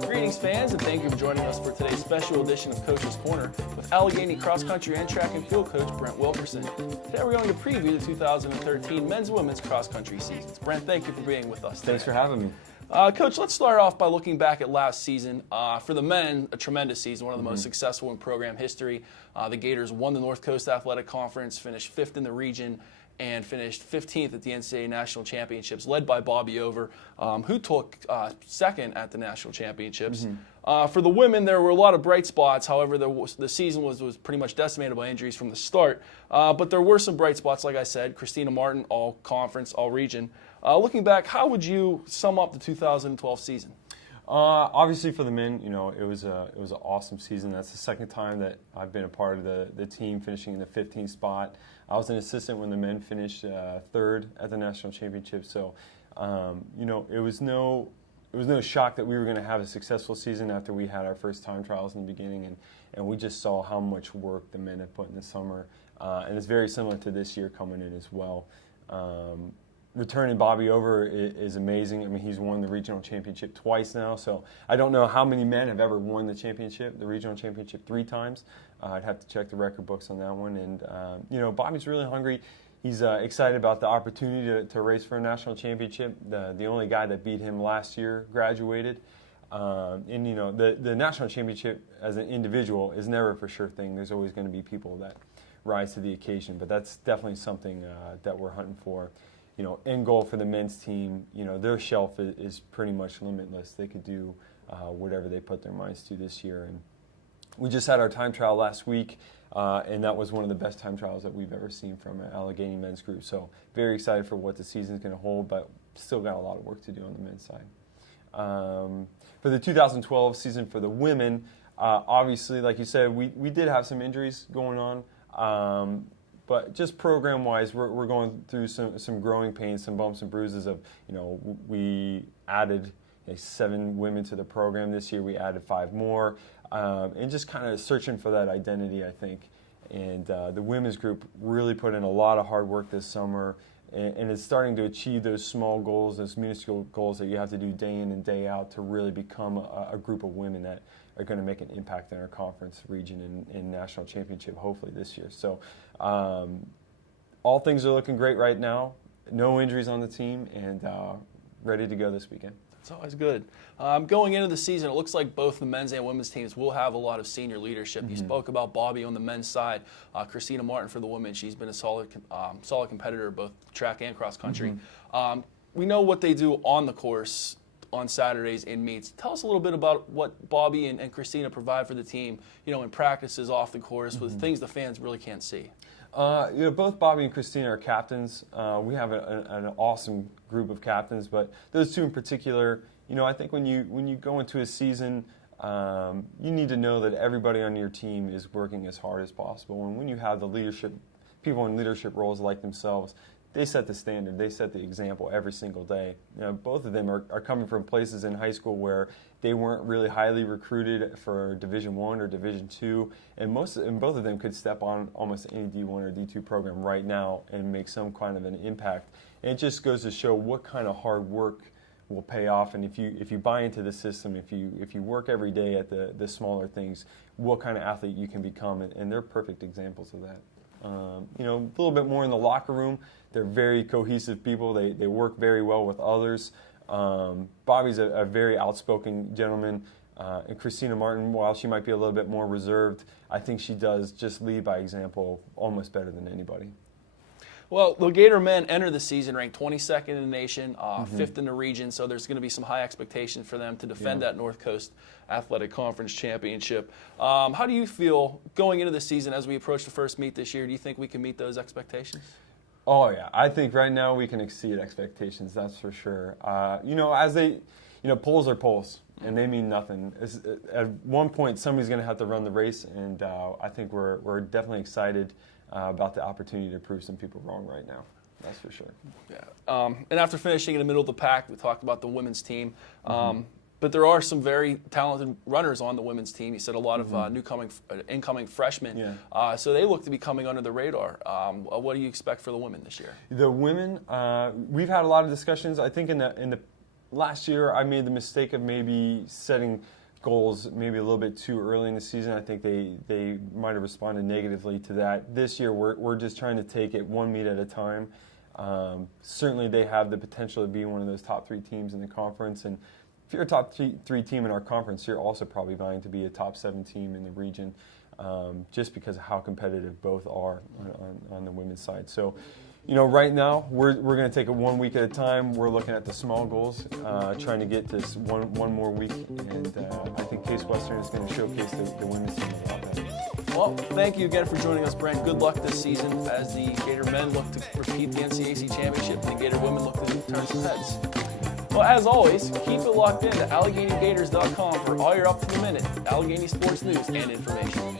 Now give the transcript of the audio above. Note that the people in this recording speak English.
Greetings, fans, and thank you for joining us for today's special edition of Coach's Corner with Allegheny cross country and track and field coach Brent Wilkerson. Today we're going to preview the 2013 men's and women's cross country seasons. Brent, thank you for being with us today. Thanks for having me. Coach, let's start off by looking back at last season. For the men, a tremendous season, one of the most successful in program history. The Gators won the North Coast Athletic Conference, finished 5th in the region, and finished 15th at the NCAA National Championships, led by Bobby Over, who took second at the National Championships. For the women, there were a lot of bright spots. However, the season was pretty much decimated by injuries from the start. But there were some bright spots, like I said. Christina Martin, all conference, all region. Looking back, how would you sum up the 2012 season? Obviously, for the men, it was an awesome season. That's the second time that I've been a part of the team, finishing in the 15th spot. I was an assistant when the men finished third at the national championship. So, it was no shock that we were going to have a successful season after we had our first time trials in the beginning, and we just saw how much work the men had put in the summer, and it's very similar to this year coming in as well. Returning Bobby Over is amazing. I mean, he's won the regional championship twice now, so I don't know how many men have ever won the regional championship 3 times. I'd have to check the record books on that one. And, Bobby's really hungry. He's excited about the opportunity to race for a national championship. The only guy that beat him last year graduated. The national championship as an individual is never a for sure thing. There's always going to be people that rise to the occasion, but that's definitely something that we're hunting for. End goal for the men's team, their shelf is pretty much limitless. They could do whatever they put their minds to this year. And we just had our time trial last week, and that was one of the best time trials that we've ever seen from an Allegheny men's group. So very excited for what the season's going to hold, but still got a lot of work to do on the men's side. For the 2012 season for the women, obviously, like you said, we did have some injuries going on. But just program-wise, we're going through some growing pains, some bumps and bruises of, we added 7 women to the program this year. We added 5 more, and just kind of searching for that identity, I think. And the women's group really put in a lot of hard work this summer, and it's starting to achieve those small goals, those minuscule goals that you have to do day in and day out to really become a group of women that are going to make an impact in our conference region and national championship, hopefully this year. So all things are looking great right now. No injuries on the team, and ready to go this weekend. It's always good. Going into the season, it looks like both the men's and women's teams will have a lot of senior leadership. You spoke about Bobby on the men's side. Christina Martin for the women. She's been a solid competitor, both track and cross country. We know what they do on the course on Saturdays in meets. Tell us a little bit about what Bobby and Christina provide for the team, in practices off the course with things the fans really can't see. Both Bobby and Christina are captains. We have an awesome group of captains, but those two in particular, I think when you go into a season, you need to know that everybody on your team is working as hard as possible. And when you have the people in leadership roles like themselves, they set the standard. They set the example every single day. Both of them are coming from places in high school where they weren't really highly recruited for Division I or Division II, and both of them could step on almost any D1 or D2 program right now and make some kind of an impact. And it just goes to show what kind of hard work will pay off, and if you buy into the system, if you work every day at the smaller things, what kind of athlete you can become, and they're perfect examples of that. A little bit more in the locker room. They're very cohesive people. They work very well with others. Bobby's a very outspoken gentleman. And Christina Martin, while she might be a little bit more reserved, I think she does just lead by example almost better than anybody. Well, the Gator men enter the season ranked 22nd in the nation, 5th in the region, so there's going to be some high expectations for them to defend that North Coast Athletic Conference Championship. How do you feel going into the season as we approach the first meet this year? Do you think we can meet those expectations? Oh, yeah. I think right now we can exceed expectations, that's for sure. Polls are polls, and they mean nothing. At one point, somebody's going to have to run the race, and I think we're definitely excited about the opportunity to prove some people wrong right now. That's for sure. Yeah. And after finishing in the middle of the pack, we talked about the women's team. But there are some very talented runners on the women's team. You said a lot of incoming freshmen. Yeah. So they look to be coming under the radar. What do you expect for the women this year? The women, we've had a lot of discussions. I think in the last year, I made the mistake of maybe setting goals maybe a little bit too early in the season. I think they might have responded negatively to that. This year, we're just trying to take it one meet at a time. Certainly, they have the potential to be one of those top 3 teams in the conference, and if you're a top three team in our conference, you're also probably vying to be a top 7 team in the region, just because of how competitive both are on the women's side. So, right now we're going to take it 1 week at a time. We're looking at the small goals, trying to get this one more week, and I think Case Western is going to showcase the women's team a lot better. Well, thank you again for joining us, Brent. Good luck this season as the Gator men look to repeat the NCAC championship and the Gator women look to turn some heads. Well, as always, keep it locked in to AlleghenyGators.com for all your up-to-the-minute Allegheny sports news and information.